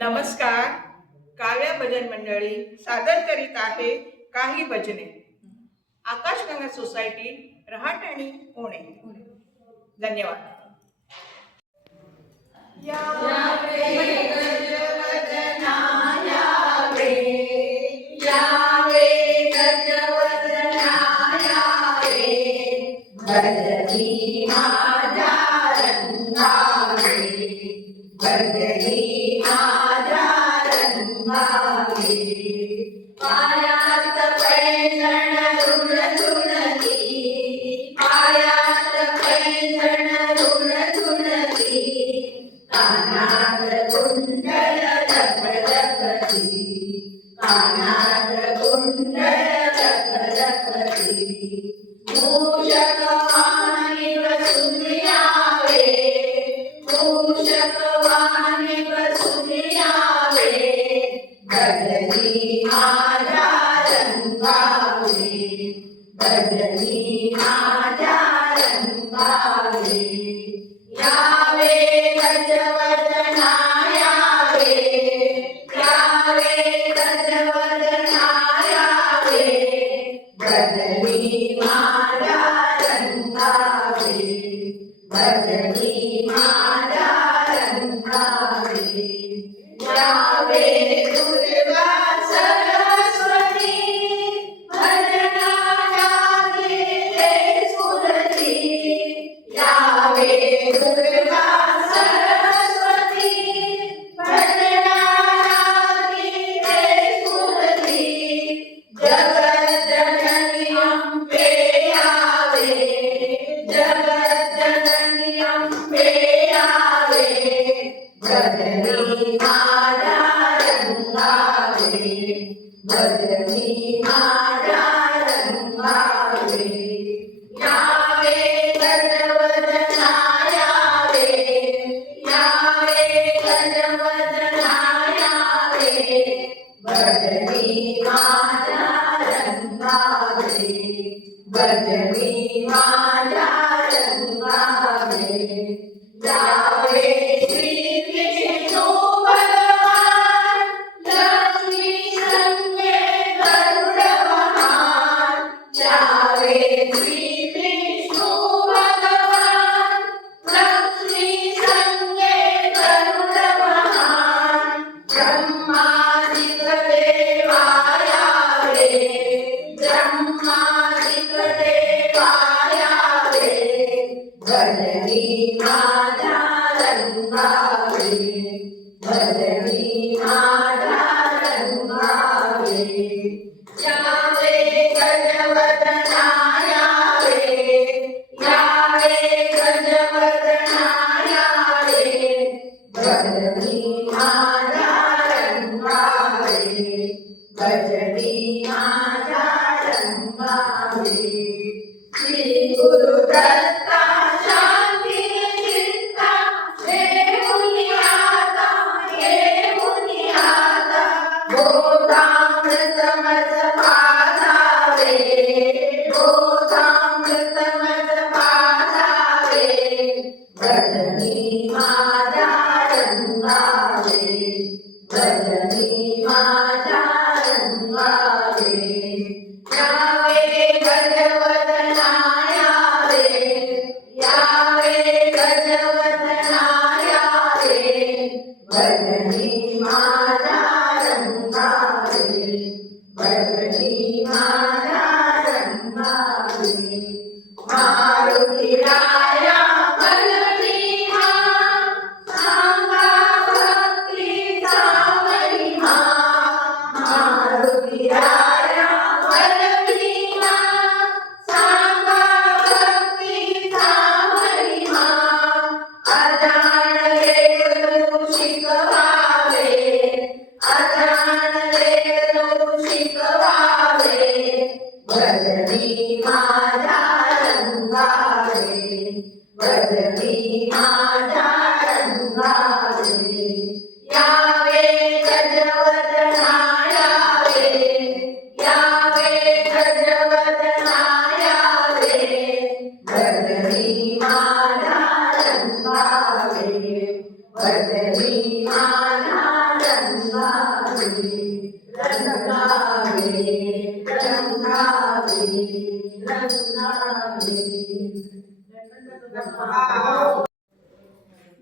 नमस्कार. काव्या भजन मंडळी सादर करीत आहे काही भजने. आकाशगंगा सोसायटी, रहाटणी, पुणे. धन्यवाद.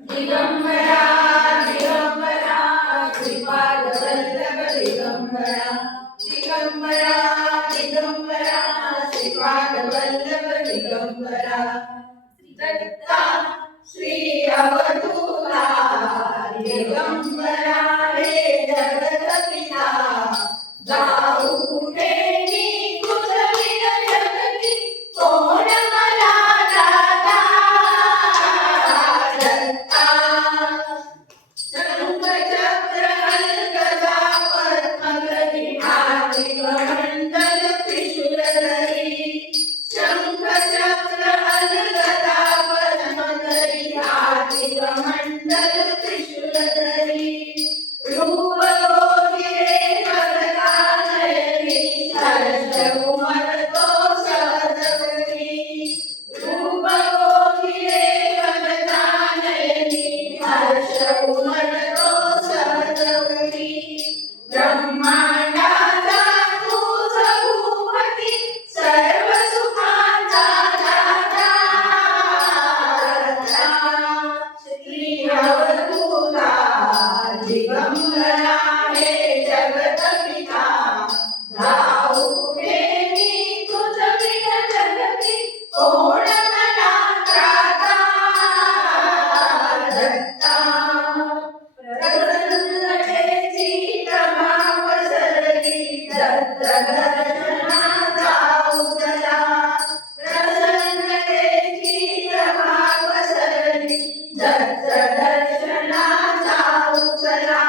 दिगंबरा दिगंबरा श्रीपाद वल्लभ दिगंबरा दिगंबरा दिगंबरा श्रीपाद वल्लभ दिगंबरा दत्ता श्री अवधूता दिगंबरा हे जगदपिता जाऊ तेनी कुशलिन जगती कोण मला दाता दत्ता शंख चक्र गदा पद्मगदी हाती कमंडल त्रिशूलधरी शंख चक्र गदा पद्मगदी हाती कमंडल त्रिशूलधरी रूप गोगिरे भगतानयनी हर्ष उमरतो सहजगती रूप गोगिरे भगतानयनी हर्ष उमरतो सहजगती ब्रह्मांडाचा तुझ भूपती सर्व सुखांचा दाता श्री अवधूता दिगंबरा हे जगदपिता जाऊ तेनी तुझ बिन जगती कोण मला त्राता दत्ता प्रसन्नतेची प्रभा पसरली दत्त दर्शनाचा उजला प्रसन्नतेची प्रभा पसरली दत्त दर्शनाचा उजला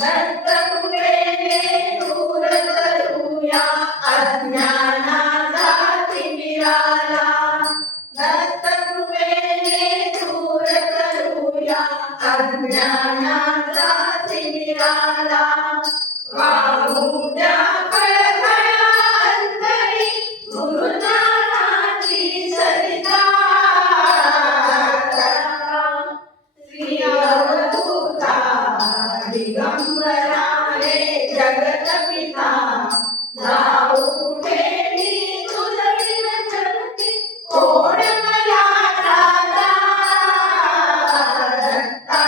दत्त कृपेने दूर करूया अज्ञानाचा तिमिराला दत्त कृपेने दूर करूया अज्ञानाचा तिमिराला वाहू द्या खळखळा अंतरी गुरुनाथाची सरिता श्री अवधूता दिगंबरा हे जगदपिता जाऊ तेनी तुझ बिन जगती कोण मला दाता दत्ता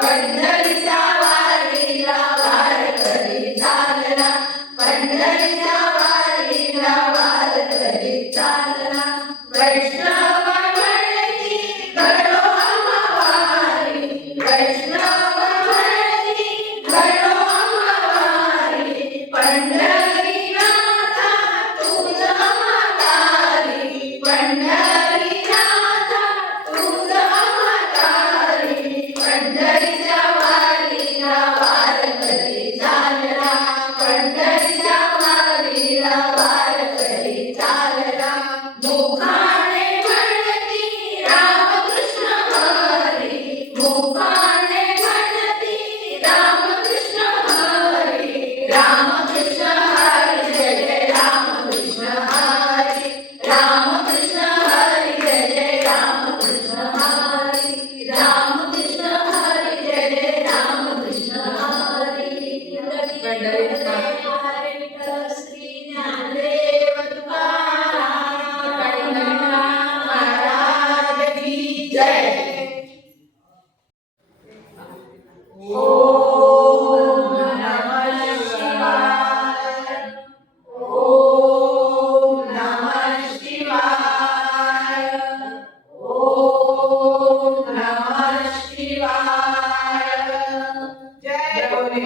पंढरीच्या वारीला वारकरी चालला, पंढरीच्या वारीला वारकरी चालला. वैष्णव म्हणती घडो आम्हावारी, वैष्णव म्हणती घडो आम्हावारी. पंढरीनाथा तुझ आम्हातारी, पंढरीनाथा तुझ आम्हातारी. पंढरीच्या वारीला वारकरी चालला, पंढरीच्या वारीला वारकरी चालला. मुखाने म्हणती रामकृष्ण हरी, मुखाने म्हणती रामकृष्ण हरी. रामकृष्ण हरी जय जय रामकृष्ण हरी, रामकृष्ण हरी जय जय रामकृष्ण हरी. रामकृष्ण हरी जय जय रामकृष्ण हरी. श्री ज्ञानदेव तुकाराम महाराज की जय. ओम नमः शिवाय, ओम नमः शिवाय, ओम नमः शिवाय. जय भोले.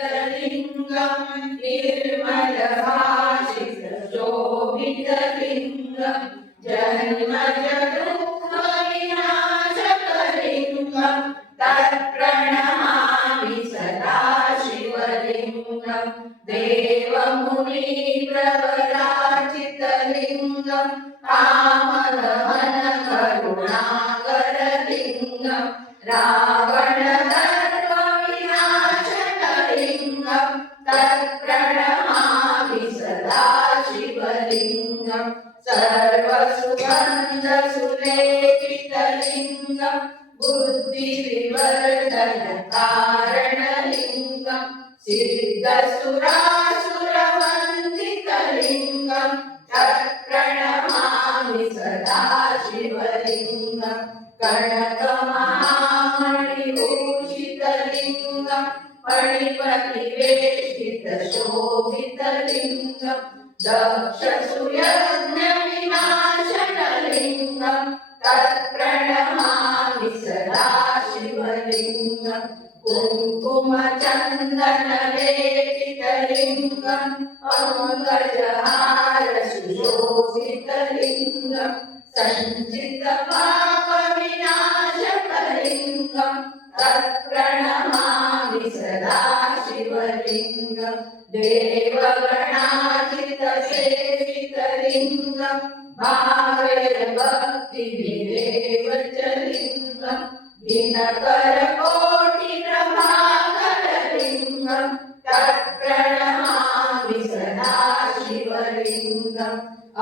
मंगलालिंगम निर्मलभाषितशोभितलिंगम जन्मजदुःखविनाशकलिंगम तत्प्रणमामि सदा शिवलिंगम. देवमुनिप्रवराचितलिंगम कामदहनकरुणाकरलिंगम रावणदर्पविनाशकलिंगम तत्प्रणमामि सदा शिवलिंगम. सर्वसुगन्धसुलेपितलिंगम बुद्धिविवर्धनकारणलिंगम सिद्धसुरासुरवन्दितलिंगम तत्प्रणमामि सदा शिवलिंगम. कनकमहामणिभूषितलिंगम मणिपतिवेष्टितशोभितलिंगम दक्षसुयज्ञविनाशनलिंगम तत्प्रणमामि सदा शिवलिंगम. कुङ्कुमचन्दनलेपितलिंगम पंकजहारसुशोभितलिंगम सञ्चितपापविनाशकलिंगम तत्प्रणमामि सदा शिवलिंगम. देवगणाचितसेवितलिंगम भावेर्भक्तिविरेवचलिंगम दिनकरकोटिप्रभाकरलिंगम तत्प्रणमामि सदा शिवलिंगम.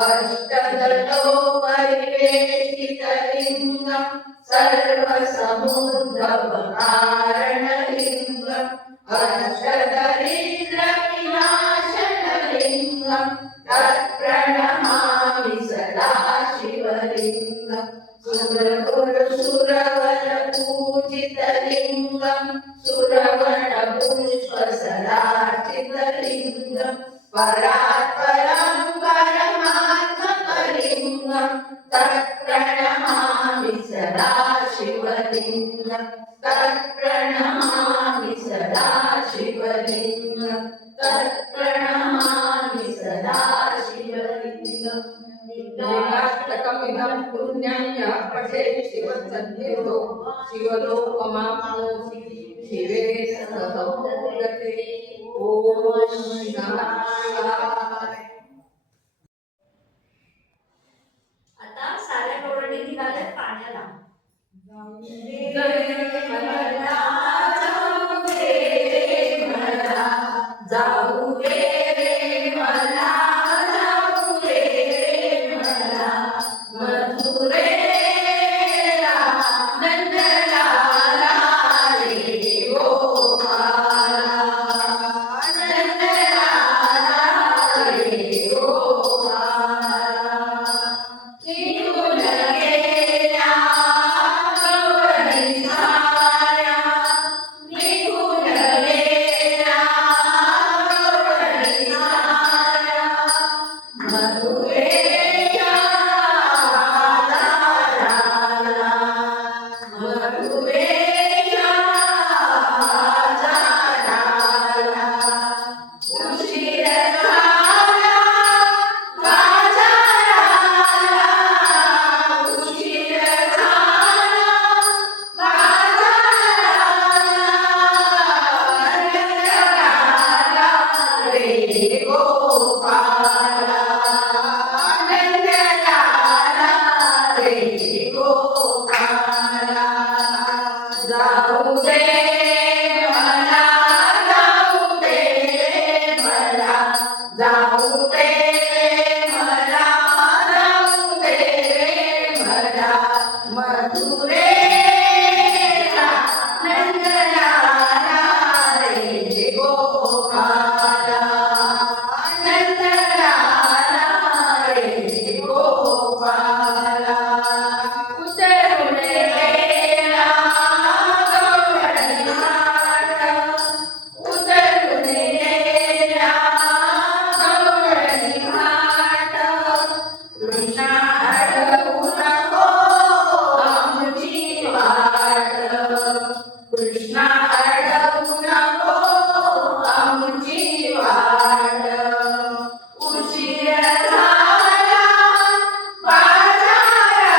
अष्टदलोपरिवेष्टितलिंगम सर्वसमुद्भवकारणलिंगम अष्टदरिद्रविनाशनलिंगम तत्प्रणमामि सदा शिवलिंगम. सुरगुरुसुरवरपूजितलिंगम सुरवरपुष्पसदार्चितलिंगम परात्परं परमात्मकलिंगम तत्प्रणमामि सदा शिवलिंगम. तत्प्रणमामि सदा शिवलिंगम. तत्प्रणमामि सदा शिवलिंगम. लिंगाष्टकमिदं पुण्यं यः पठेत् शिवसन्निधौ शिवलोकमाप्नोति शिवेन सह मोदते. ॐ नमः शिवाय. आता साऱ्या गवळणी निघाल्यात पाण्याला. जाऊ दे रे मला, जाऊ दे रे मला मथुरेला नंदलाला रे ओ मला नंदलाला रे ओ मला. निघून गेल्या मधुरेच्या जाणारा उशीर झाला बाजाराला उशीर झाला बाजाराला रे गोपाला नंदलाला रे गोपाला जाऊ दे मला जाऊ दे मला जाऊ दे मला जाऊ दे मला मथुरेला नंदलाला रे गोपाला नंदलाला रे गोपाला उतरून गेला गौरनिहाट उतरून गेला गौरनिहाट कृष्णा अडवू नको आमची वाट कृष्णा अडवू नको आमची वाट उशीर झाला बाजाराला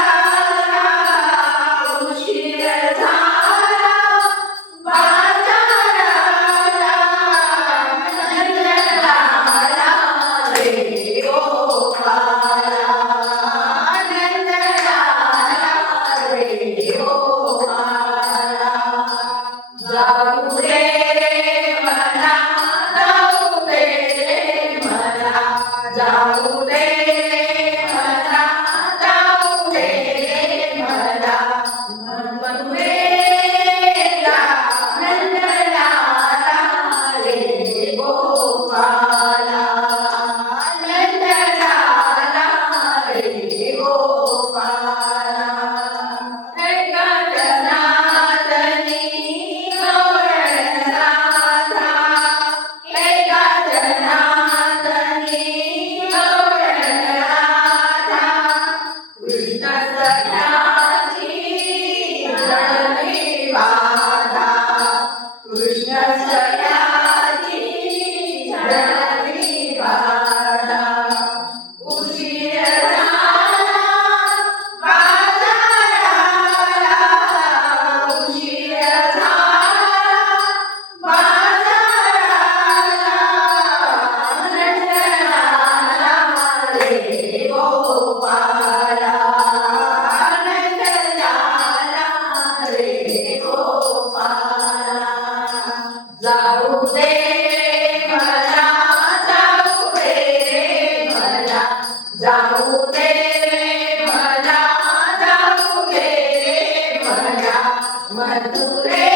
उशीर झाला बाजाराला नंदलाला रे गोपाला नंदलाला रे गोपाला जाऊ दे मला जाऊ दे मला जाऊ दे मला जाऊ दे मला मथुरेला नंदलाला रे गोपाला नंदलाला रे गोपाला एका जनातनी गौरनाथा एका जनातनी गौरनाथा कृष्ण सख्याची जळली बाधा कृष्ण सख्याची जळली बाधा उशीर झाला बाजाराला उशीर झाला बाजाराला नंदलाला रे गोपाला नंदलाला रे गोपाला जाऊ दे मला जाऊ दे मला जाऊ दे मला जाऊ दे मला मथुरे